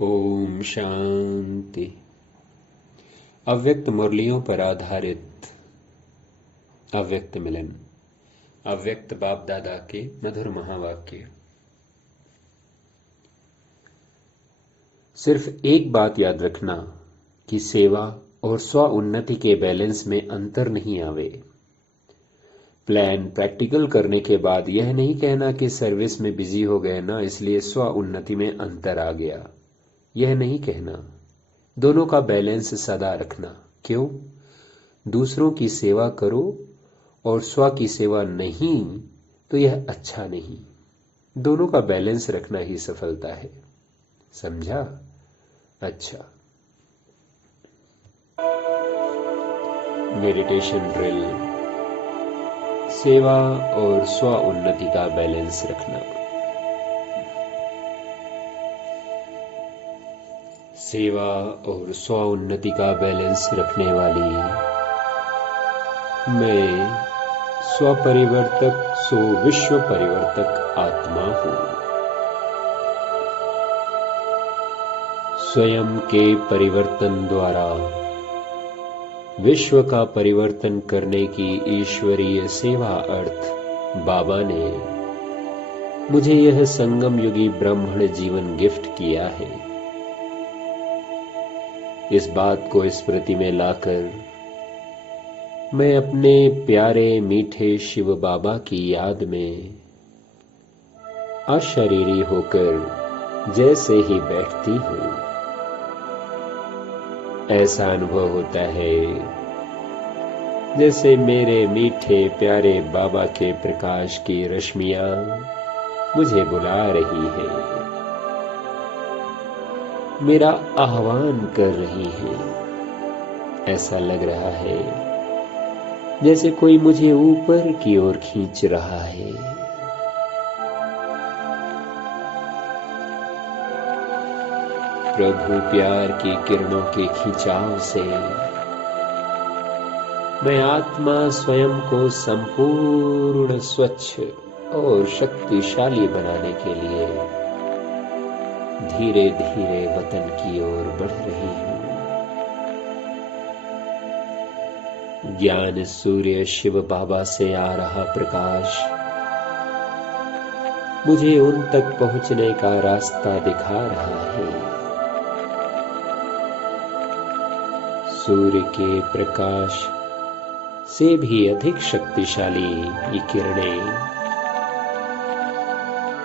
ओम शांति। अव्यक्त मुरलियों पर आधारित अव्यक्त मिलन, अव्यक्त बाप दादा के मधुर महावाक्य। सिर्फ एक बात याद रखना कि सेवा और स्व उन्नति के बैलेंस में अंतर नहीं आवे। प्लान प्रैक्टिकल करने के बाद यह नहीं कहना कि सर्विस में बिजी हो गए ना, इसलिए स्व उन्नति में अंतर आ गया। यह नहीं कहना। दोनों का बैलेंस सदा रखना। क्यों? दूसरों की सेवा करो और स्व की सेवा नहीं तो यह अच्छा नहीं। दोनों का बैलेंस रखना ही सफलता है। समझा? अच्छा। Meditation drill. सेवा और स्व उन्नति का बैलेंस रखना। सेवा और स्व उन्नति का बैलेंस रखने वाली मैं स्व परिवर्तक सो विश्व परिवर्तक आत्मा हूं। स्वयं के परिवर्तन द्वारा विश्व का परिवर्तन करने की ईश्वरीय सेवा अर्थ बाबा ने मुझे यह संगम युगी ब्राह्मण जीवन गिफ्ट किया है। इस बात को स्मृति में लाकर मैं अपने प्यारे मीठे शिव बाबा की याद में अशरीरी होकर जैसे ही बैठती हूं, ऐसा अनुभव होता है जैसे मेरे मीठे प्यारे बाबा के प्रकाश की रश्मियां मुझे बुला रही है, मेरा आह्वान कर रही है। ऐसा लग रहा है जैसे कोई मुझे ऊपर की ओर खींच रहा है। प्रभु प्यार की किरणों के खिंचाव से मैं आत्मा स्वयं को संपूर्ण स्वच्छ और शक्तिशाली बनाने के लिए धीरे धीरे वतन की ओर बढ़ रही हूं। ज्ञान सूर्य शिव बाबा से आ रहा प्रकाश मुझे उन तक पहुंचने का रास्ता दिखा रहा है। सूर्य के प्रकाश से भी अधिक शक्तिशाली ये किरणें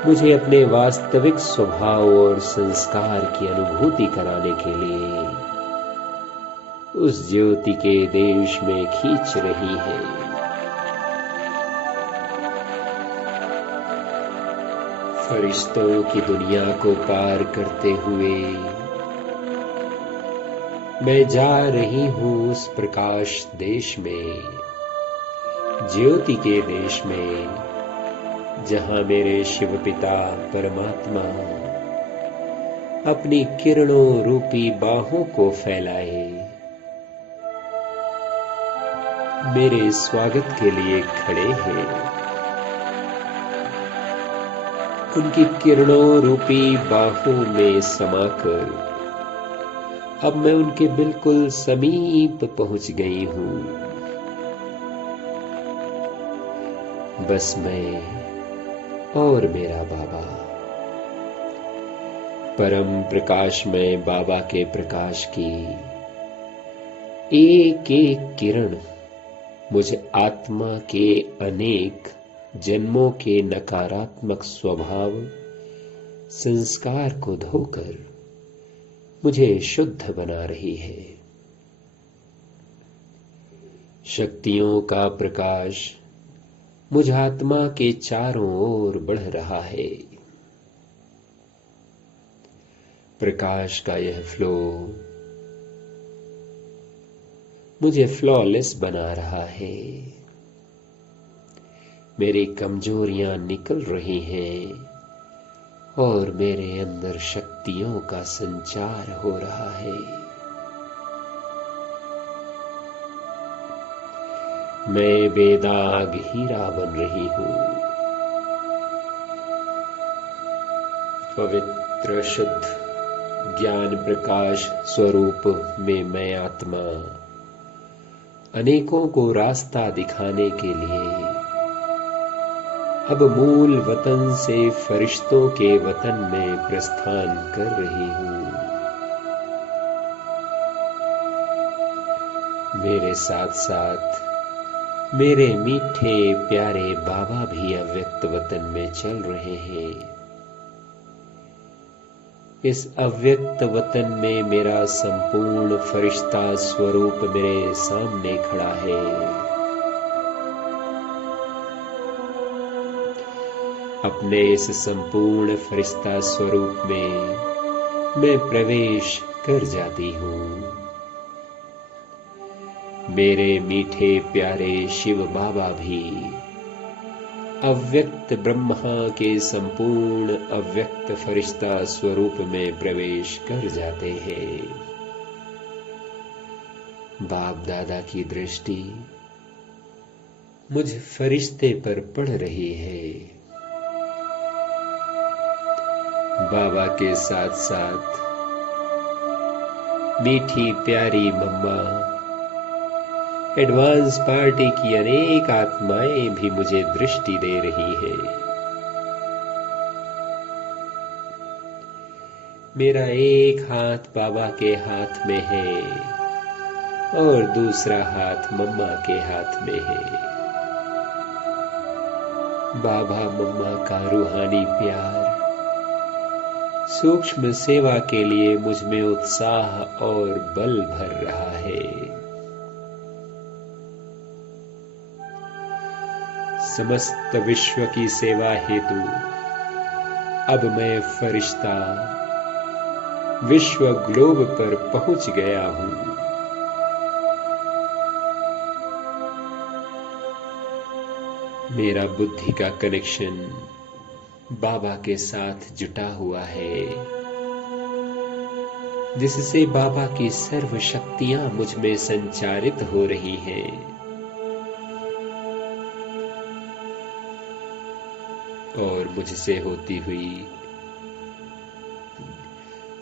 मुझे अपने वास्तविक स्वभाव और संस्कार की अनुभूति कराने के लिए उस ज्योति के देश में खींच रही है। फरिश्तों की दुनिया को पार करते हुए मैं जा रही हूं उस प्रकाश देश में, ज्योति के देश में, जहां मेरे शिव पिता परमात्मा अपनी किरणों रूपी बाहों को फैलाए मेरे स्वागत के लिए खड़े हैं। उनकी किरणों रूपी बाहों में समाकर अब मैं उनके बिल्कुल समीप पहुंच गई हूं। बस मैं और मेरा बाबा, परम प्रकाश में बाबा के प्रकाश की एक एक किरण मुझ आत्मा के अनेक जन्मों के नकारात्मक स्वभाव संस्कार को धोकर मुझे शुद्ध बना रही है। शक्तियों का प्रकाश मुझ आत्मा के चारों ओर बढ़ रहा है। प्रकाश का यह फ्लो मुझे फ्लॉलेस बना रहा है। मेरी कमजोरियां निकल रही हैं और मेरे अंदर शक्तियों का संचार हो रहा है। मैं बेदाग हीरा बन रही हूं। पवित्र, शुद्ध, ज्ञान प्रकाश स्वरूप में मैं आत्मा अनेकों को रास्ता दिखाने के लिए अब मूल वतन से फरिश्तों के वतन में प्रस्थान कर रही हूँ। मेरे साथ साथ मेरे मीठे प्यारे बाबा भी अव्यक्त वतन में चल रहे हैं। इस अव्यक्त वतन में मेरा संपूर्ण फरिश्ता स्वरूप मेरे सामने खड़ा है। अपने इस संपूर्ण फरिश्ता स्वरूप में मैं प्रवेश कर जाती हूँ। मेरे मीठे प्यारे शिव बाबा भी अव्यक्त ब्रह्मा के संपूर्ण अव्यक्त फरिश्ता स्वरूप में प्रवेश कर जाते हैं। बाप दादा की दृष्टि मुझ फरिश्ते पर पड़ रही है। बाबा के साथ साथ मीठी प्यारी मम्मा, एडवांस पार्टी की अनेक आत्माएं भी मुझे दृष्टि दे रही है। मेरा एक हाथ बाबा के हाथ में है और दूसरा हाथ मम्मा के हाथ में है। बाबा मम्मा का रूहानी प्यार सूक्ष्म सेवा के लिए मुझ में उत्साह और बल भर रहा है। समस्त विश्व की सेवा हेतु अब मैं फरिश्ता विश्व ग्लोब पर पहुंच गया हूं। मेरा बुद्धि का कनेक्शन बाबा के साथ जुटा हुआ है, जिससे बाबा की सर्व शक्तियां मुझ में संचारित हो रही हैं। और मुझसे होती हुई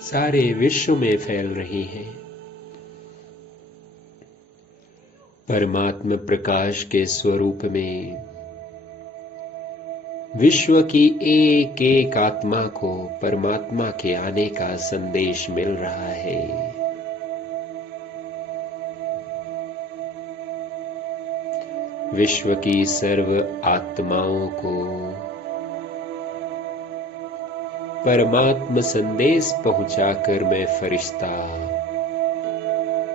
सारे विश्व में फैल रही है। परमात्मा प्रकाश के स्वरूप में विश्व की एक एक आत्मा को परमात्मा के आने का संदेश मिल रहा है। विश्व की सर्व आत्माओं को परमात्मा संदेश पहुंचाकर मैं फरिश्ता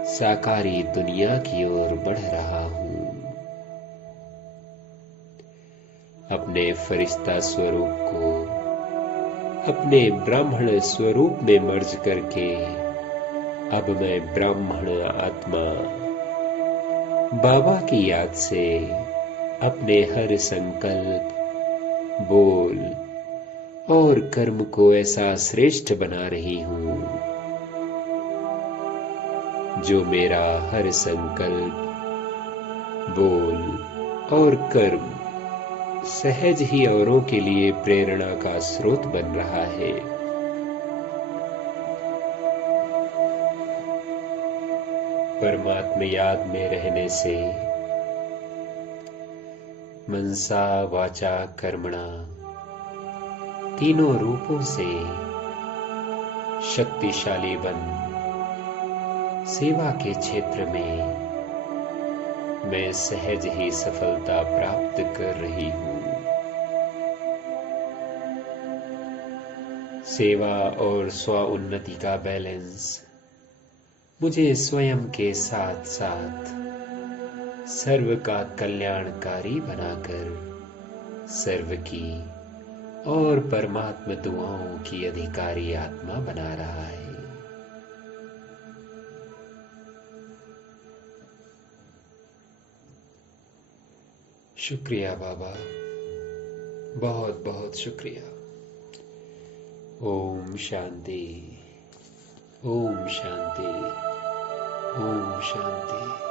साकारी दुनिया की ओर बढ़ रहा हूं। अपने फरिश्ता स्वरूप को अपने ब्राह्मण स्वरूप में मर्ज करके अब मैं ब्राह्मण आत्मा बाबा की याद से अपने हर संकल्प, बोल और कर्म को ऐसा श्रेष्ठ बना रही हूं जो मेरा हर संकल्प, बोल और कर्म सहज ही औरों के लिए प्रेरणा का स्रोत बन रहा है। परमात्मा याद में रहने से मनसा वाचा कर्मणा तीनों रूपों से शक्तिशाली बन सेवा के क्षेत्र में मैं सहज ही सफलता प्राप्त कर रही हूं। सेवा और स्व उन्नति का बैलेंस मुझे स्वयं के साथ साथ सर्व का कल्याणकारी बनाकर सर्व की और परमात्मा दुआओं की अधिकारी आत्मा बना रहा है। शुक्रिया बाबा, बहुत बहुत शुक्रिया। ओम शांति, ओम शांति, ओम शांति।